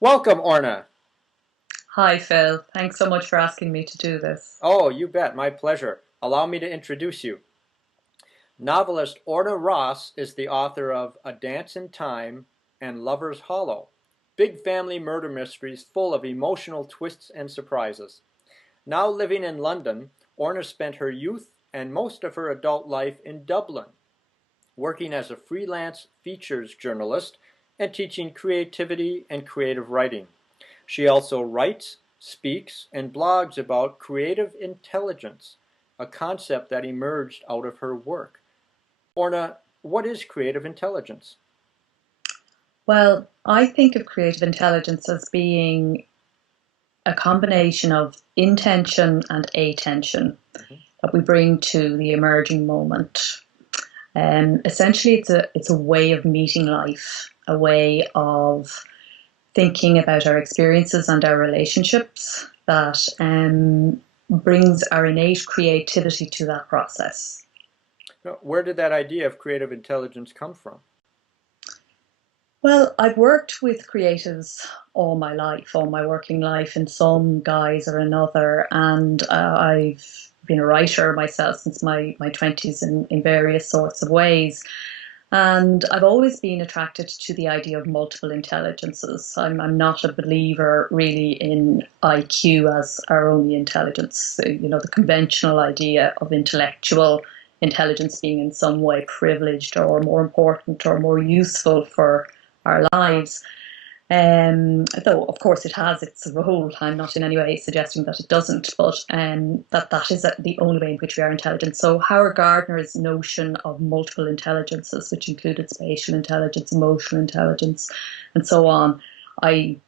Welcome, Orna. Hi, Phil. Thanks so much for asking me to do this. Oh, you bet. My pleasure. Allow me to introduce you. Novelist Orna Ross is the author of A Dance in Time and Lover's Hollow, big family murder mysteries full of emotional twists and surprises. Now living in London, Orna spent her youth and most of her adult life in Dublin, working as a freelance features journalist and teaching creativity and creative writing. She also writes, speaks, and blogs about creative intelligence, a concept that emerged out of her work. Orna, what is creative intelligence? Well, I think of creative intelligence as being a combination of intention and attention Mhm. that we bring to the emerging moment. Essentially, it's a way of meeting life, a way of thinking about our experiences and our relationships that brings our innate creativity to that process. Now, where did that idea of creative intelligence come from? Well, I've worked with creatives all my life, all my working life, in some guise or another, and I've been a writer myself since my 20s in various sorts of ways. And I've always been attracted to the idea of multiple intelligences. I'm not a believer really in IQ as our only intelligence. The conventional idea of intellectual intelligence being in some way privileged or more important or more useful for our lives. Though, of course, it has its role. I'm not in any way suggesting that it doesn't, but that is the only way in which we are intelligent. So Howard Gardner's notion of multiple intelligences, which included spatial intelligence, emotional intelligence, and so on, I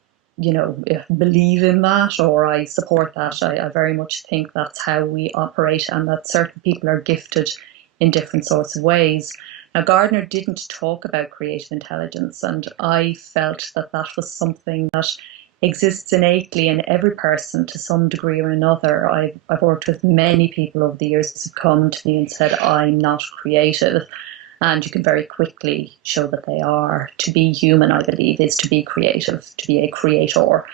believe in that, or I support that. I very much think that's how we operate, and that certain people are gifted in different sorts of ways. Now, Gardner didn't talk about creative intelligence, and I felt that that was something that exists innately in every person to some degree or another. I've worked with many people over the years who've come to me and said, I'm not creative. And you can very quickly show that they are. To be human, I believe, is to be creative, to be a creator.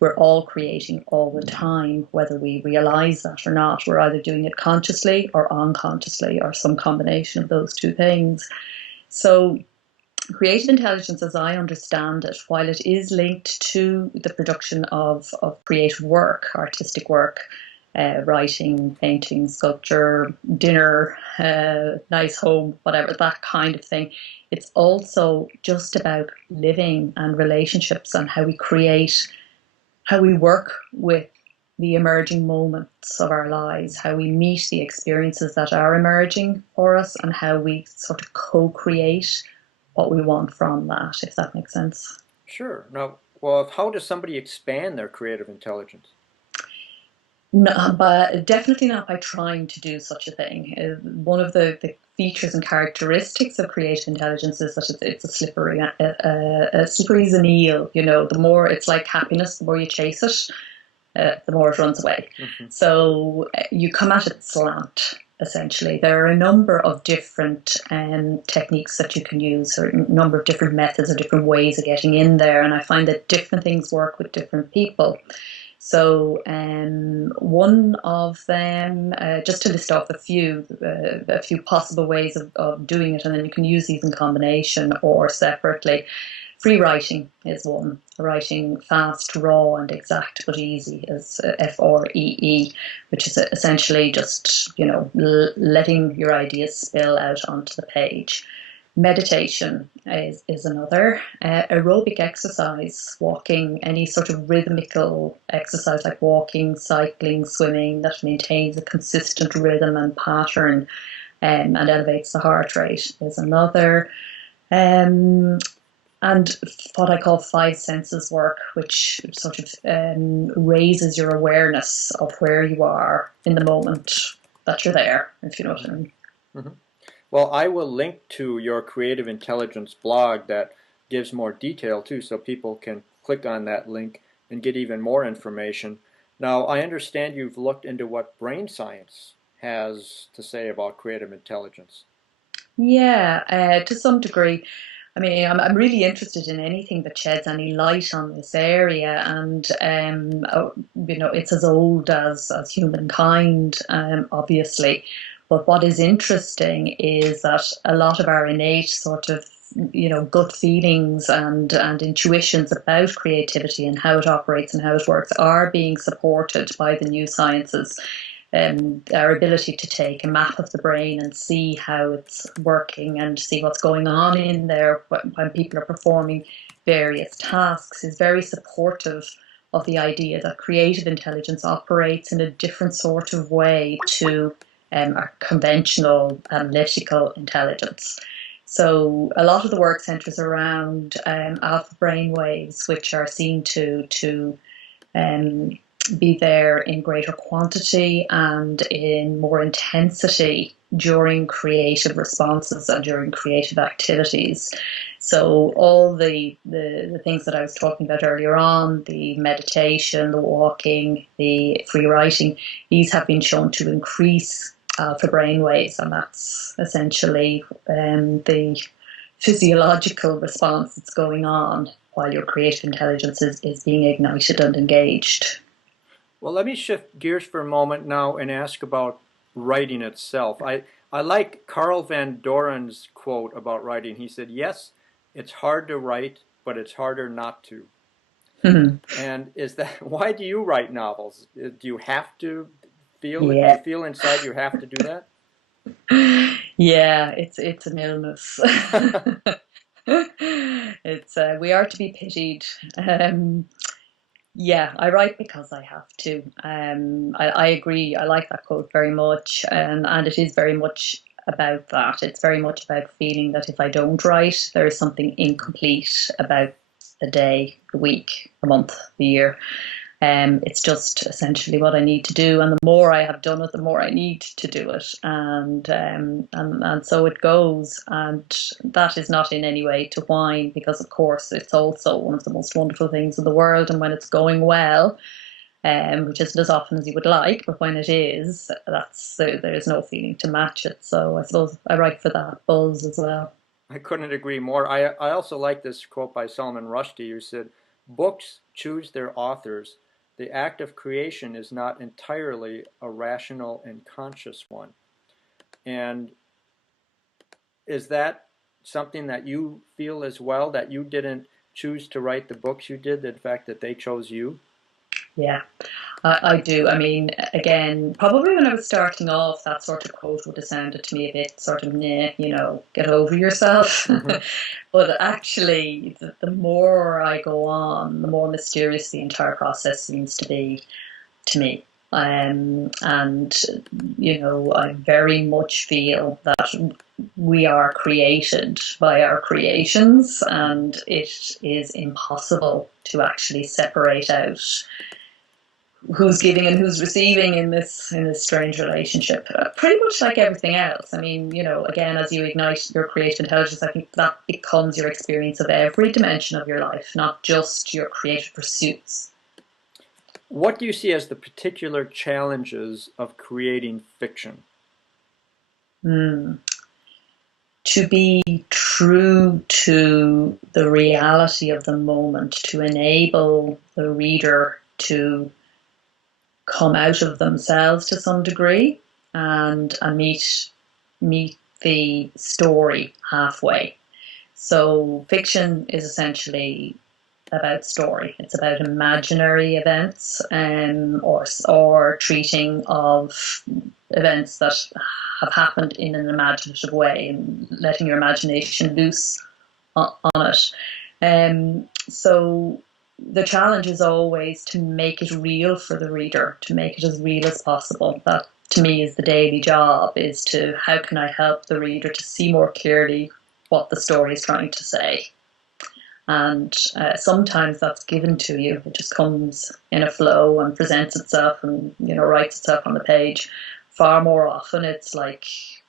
We're all creating all the time, whether we realize that or not. We're either doing it consciously or unconsciously, or some combination of those two things. So, creative intelligence, as I understand it, while it is linked to the production of creative work, artistic work, writing, painting, sculpture, dinner, nice home, whatever, that kind of thing. It's also just about living and relationships and how we create, how we work with the emerging moments of our lives, how we meet the experiences that are emerging for us, and how we sort of co create what we want from that, if that makes sense. Sure. Now, well, how does somebody expand their creative intelligence? No, but definitely not by trying to do such a thing. One of the features and characteristics of creative intelligence is that it's a slippery, slippery as an eel. The more it's like happiness, the more you chase it, the more it runs away. Mhm. So you come at it slant. Essentially, there are a number of different techniques that you can use, or a number of different methods or different ways of getting in there. And I find that different things work with different people. So, one of them, just to list off a few possible ways of doing it, and then you can use these in combination or separately. Free writing is one. Writing fast, raw, and exact but easy is FREE, which is essentially just letting your ideas spill out onto the page. Meditation is another. Aerobic exercise, walking, any sort of rhythmical exercise like walking, cycling, swimming that maintains a consistent rhythm and pattern and elevates the heart rate is another. Um, and what I call five senses work, which sort of raises your awareness of where you are in the moment that you're there, if you know what I mean. Mhm. Well, I will link to your creative intelligence blog that gives more detail too, so people can click on that link and get even more information. Now, I understand you've looked into what brain science has to say about creative intelligence. Yeah, to some degree. I mean, I'm really interested in anything that sheds any light on this area, and it's as old as humankind, obviously. But what is interesting is that a lot of our innate sort of gut feelings and intuitions about creativity and how it operates and how it works are being supported by the new sciences. Our ability to take a map of the brain and see how it's working and see what's going on in there when people are performing various tasks is very supportive of the idea that creative intelligence operates in a different sort of way to a conventional analytical intelligence. So a lot of the work centres around alpha brain waves, which are seen to um, be there in greater quantity and in more intensity during creative responses and during creative activities. So all the things that I was talking about earlier on, the meditation, the walking, the free writing, these have been shown to increase alpha brainwaves, and that's essentially the physiological response that's going on while your creative intelligence is being ignited and engaged. Well, let me shift gears for a moment now and ask about writing itself. I like Carl Van Doren's quote about writing. He said, "Yes, it's hard to write, but it's harder not to." Mm-hmm. And is that why do you write novels? Do you have to feel it? Do you Yeah, feel inside you have to do that? yeah, it's an illness. It's we are to be pitied. Yeah, I write because I have to. I agree. I like that quote very much, and it is very much about that. It's very much about feeling that if I don't write, there is something incomplete about the day, the week, the month, the year. It's just essentially what I need to do, and the more I have done it, the more I need to do it, and so it goes. And that is not in any way to whine, because of course it's also one of the most wonderful things in the world. And when it's going well, which isn't as often as you would like, but when it is, there's no feeling to match it. So I suppose I write for that buzz as well. I couldn't agree more. I also like this quote by Salman Rushdie, who said, "Books choose their authors. The act of creation is not entirely a rational and conscious one." And is that something that you feel as well, that you didn't choose to write the books you did, the fact that they chose you? Yeah, I do. I mean, again, probably when I was starting off, that sort of quote would have sounded to me a bit sort of, nah, get over yourself. But actually, the more I go on, the more mysterious the entire process seems to be to me. And, I very much feel that we are created by our creations, and it is impossible to actually separate out who's giving and who's receiving in this strange relationship. Pretty much like everything else. I mean, again, as you ignite your creative intelligence, I think that becomes your experience of every dimension of your life, not just your creative pursuits. What do you see as the particular challenges of creating fiction? To be true to the reality of the moment, to enable the reader to come out of themselves to some degree and meet the story halfway. So fiction is essentially about story. It's about imaginary events, or treating of events that have happened in an imaginative way and letting your imagination loose on it. So the challenge is always to make it real for the reader, to make it as real as possible. That to me is the daily job, is to how can I help the reader to see more clearly what the story is trying to say. And sometimes that's given to you. It just comes in a flow and presents itself and writes itself on the page. Far more often it's like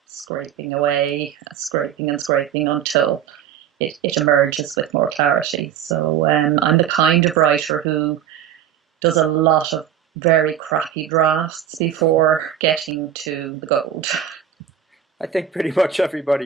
scraping away, scraping and scraping until it emerges with more clarity. So I'm the kind of writer who does a lot of very crappy drafts before getting to the gold. I think pretty much everybody